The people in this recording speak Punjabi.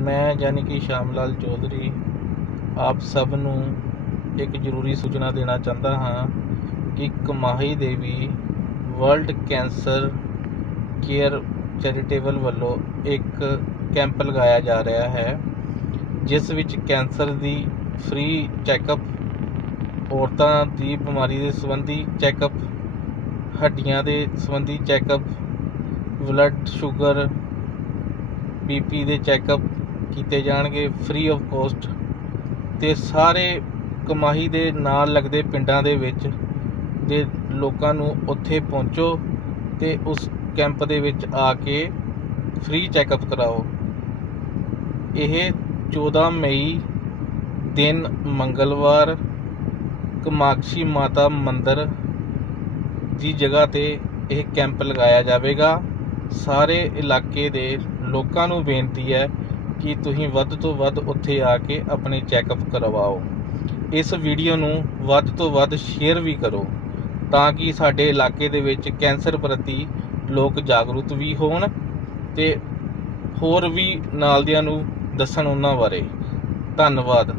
ਮੈਂ ਯਾਨੀ ਕਿ ਸ਼ਾਮ ਲਾਲ ਚੌਧਰੀ ਆਪ ਸਭ ਨੂੰ ਇੱਕ ਜ਼ਰੂਰੀ ਸੂਚਨਾ ਦੇਣਾ ਚਾਹੁੰਦਾ ਹਾਂ ਕਿ Kamahi Devi world cancer care charitable ਵੱਲੋਂ ਇੱਕ ਕੈਂਪ ਲਗਾਇਆ ਜਾ ਰਿਹਾ ਹੈ, ਜਿਸ ਵਿੱਚ ਕੈਂਸਰ ਦੀ ਫ੍ਰੀ ਚੈੱਕਅਪ, ਔਰਤਾਂ ਦੀ ਬਿਮਾਰੀ ਦੇ ਸੰਬੰਧੀ ਚੈੱਕਅਪ, ਹੱਡੀਆਂ ਦੇ ਸੰਬੰਧੀ ਚੈੱਕਅਪ, ਬਲੱਡ ਸ਼ੂਗਰ ਬੀਪੀ ਦੇ ਚੈੱਕਅਪ ਕੀਤੇ ਜਾਣਗੇ ਫ੍ਰੀ ਆਫ ਕੋਸਟ ਤੇ ਸਾਰੇ ਕਮਾਹੀ ਦੇ ਨਾਲ ਲੱਗਦੇ ਪਿੰਡਾਂ ਦੇ ਵਿੱਚ ਦੇ ਲੋਕਾਂ ਨੂੰ ਉੱਥੇ ਪਹੁੰਚੋ ਤੇ ਉਸ ਕੈਂਪ ਦੇ ਵਿੱਚ ਆ ਕੇ ਫ੍ਰੀ ਚੈੱਕਅਪ ਕਰਾਓ। ਇਹ 14 ਮਈ ਦਿਨ ਮੰਗਲਵਾਰ ਕਮਾਕਸ਼ੀ ਮਾਤਾ ਮੰਦਿਰ ਦੀ ਜਗ੍ਹਾ ਤੇ ਇਹ ਕੈਂਪ ਲਗਾਇਆ ਜਾਵੇਗਾ। ਸਾਰੇ ਇਲਾਕੇ ਦੇ ਲੋਕਾਂ ਨੂੰ ਬੇਨਤੀ ਹੈ ਕਿ ਤੁਸੀਂ ਵੱਧ ਤੋਂ ਵੱਧ ਉੱਥੇ ਆ ਕੇ ਆਪਣੇ ਚੈੱਕਅਪ ਕਰਵਾਓ। ਇਸ ਵੀਡੀਓ ਨੂੰ ਵੱਧ ਤੋਂ ਵੱਧ ਸ਼ੇਅਰ ਵੀ ਕਰੋ, ਤਾਂ ਕਿ ਸਾਡੇ ਇਲਾਕੇ ਦੇ ਵਿੱਚ ਕੈਂਸਰ ਪ੍ਰਤੀ ਲੋਕ ਜਾਗਰੂਕ ਵੀ ਹੋਣ ਤੇ ਹੋਰ ਵੀ ਨਾਲ ਦਿਆਂ ਨੂੰ ਦੱਸਣ ਉਹਨਾਂ ਬਾਰੇ। ਧੰਨਵਾਦ।